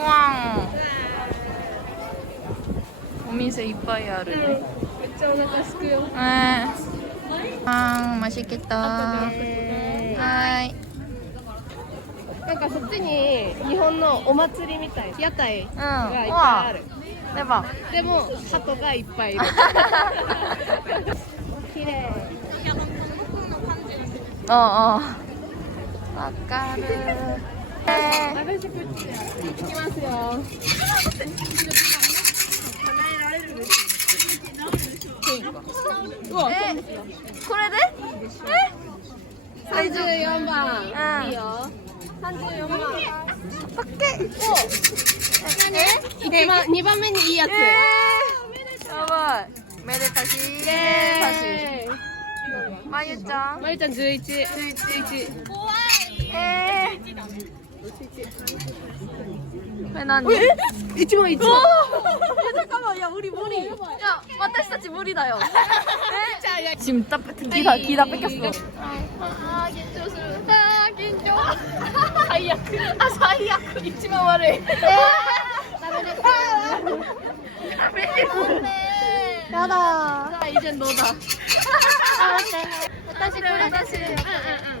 わん。お店いっぱいある。ね、めっちゃお腹すくよ。えー、あーマシケたはい。なんかそっちに日本のお祭りみたい屋台がいっぱいある、うん、でもでも鳩がいっぱいいる。綺麗。ああわかる。こえ？三十四番、うん、いい三十四番。パッケお何二番。目にいいやつ、やばいめでたしまゆちゃんまゆちゃん十一十一怖いえー 회난. 잊지 마, 잊지 마. 야, 잠깐만, 야, 우리 물이. 야, 와타시타치 물이다요. 네? 지금 딱, 기다, 기다 뺏겼어. 아, 긴조스. 아, 긴조. 사이야. 아, 사이야. 잊지 마, 말해. 네. 네. 나다. 자, 이젠 너다. 아, 네. 다시, 다시. 응, 응, 응.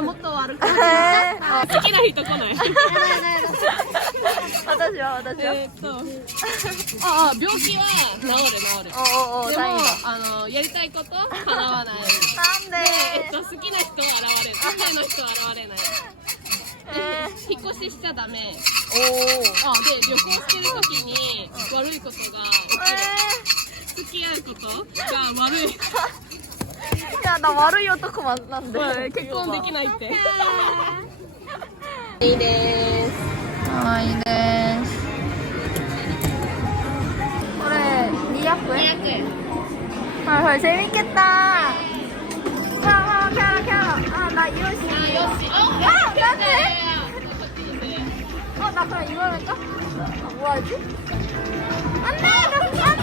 らもっと悪く 에? 好きな人来ない？私は、私は。えーっとああ病気は治る治る。おおお、でも。あのやりたいこと叶わない。なんで？えっと好きな人は現れる好きな人は現れない。え引っ越ししちゃダメ。ー、おあで旅行してる時に悪いことが起きる。付き合うことが悪いやだ悪い男マンなんで、結婚できないって。いいですはいいいです。これ200円？200円。はいはいセミ蹴った。ーわあキャラキャラあなよし。あよし。あなんで？あだから言わないかわあんな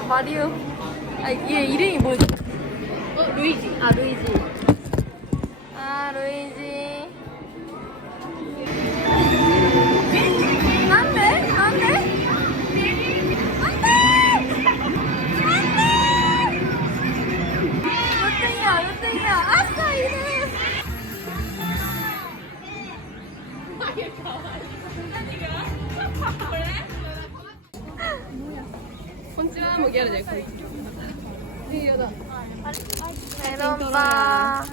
나 마리오. 아, 얘 이름이 뭐지? 어, 루이지. 아, 루이지. 아, 루이지. こんにちはもうギャルだよこれいいよだ 메론바.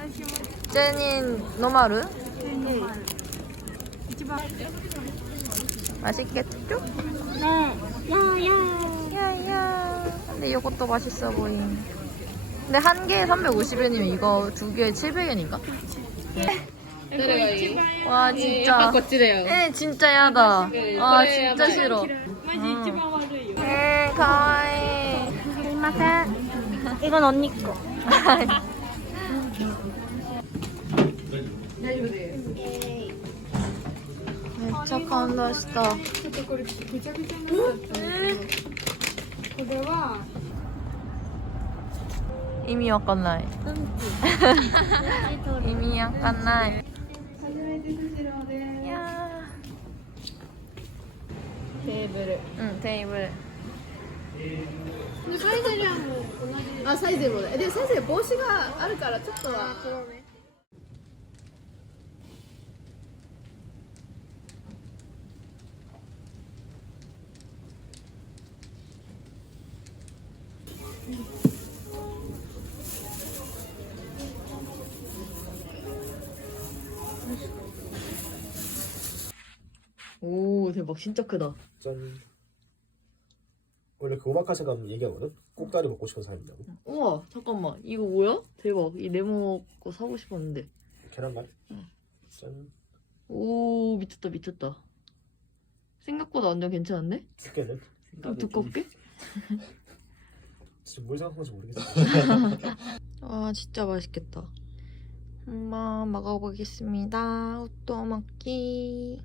제닌 노마르? 맛있겠죠? 야야. 근데 이것도 맛있어 보임. 근데 한 개에 350엔이면 이거 두 개에 700엔인가? どれがいい 와 やっぱ 진짜. こっちだよ 에 진짜 야다. 아 네, 그래, 진짜 야마이. 싫어. マジ一番悪いよ 에 가와이. すいません。이건 언니 거. 大丈夫です 진짜 감동했다. ちょっとこれぐちゃぐちゃになっちゃったこれは 이미 약간 나이. 이미 약간 나이. 初めてスシローです 야. テーブル 응 테이블. でサイゼリアも同じあサイゼもだでサイゼ帽子があるからちょっとは오 대박 진짜 크다. 짠. 원래 그 오마카세 가면 얘기하거든. 꼭다리 먹고 싶은 사람이라고. 우와 잠깐만 이거 뭐야? 대박 이 네모 거 사고 싶었는데 계란말. 짠. 오 미쳤다 미쳤다 생각보다 완전 괜찮은데? 두께는 좀 두껍게? 지금 뭘 생각하는지 모르겠어. 아 진짜 맛있겠다 한번 먹어보겠습니다 오또 먹기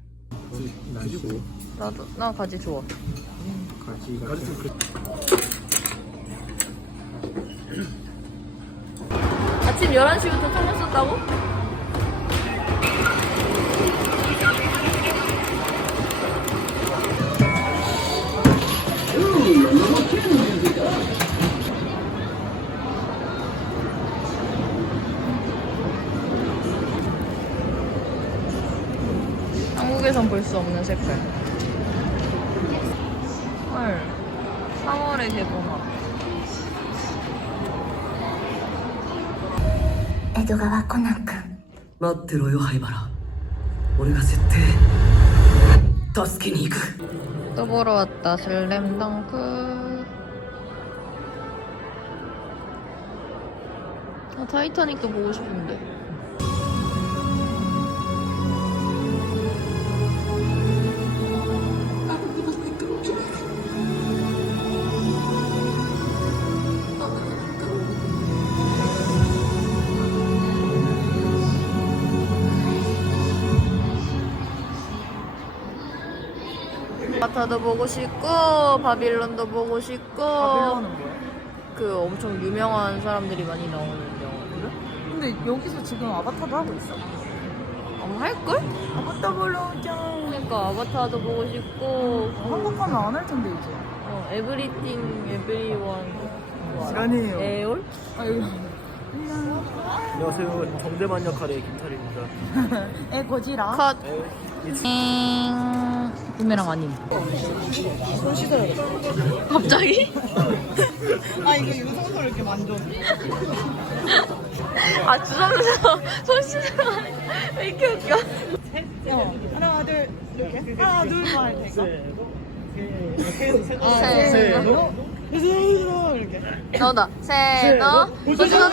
나도 나 가지 좋아 아침 11시부터 통화 썼다고? 한국에선 볼 수 없는 색깔. 헐. 3월에 개봉함. 江戸川コナン君待ってろよ灰原俺が絶対助けに行く 또 보러 왔다 슬램덩크 아 타이타닉도 보고 싶은데 바타도 보고 싶고 바빌론도 보고 싶고 바빌론은 뭐야? 그 엄청 유명한 사람들이 많이 나오는 영화 근데 여기서 지금 아바타도 하고 있어. 아마 할걸? 아바타 보러 오자. 그러니까 아바타도 보고 싶고 한국 가면 안 할 텐데 이제. 어, 에브리띵 에브리원 지란이에요. 에올? 아 여기. 안녕하세요. 정대만 역할의 김철입니다. 에 고지라. 컷잉 부메랑 아님 손 씻어야겠다. 갑자기? 아 이거 유성소를 이렇게 만져. 아 주섬에서 손 씻으면 왜 이렇게 웃겨 어 하나 둘 이렇게 하나 둘만 될까? 아, 세. 세. 유성소 이렇게. 너다 씻어 손 씻어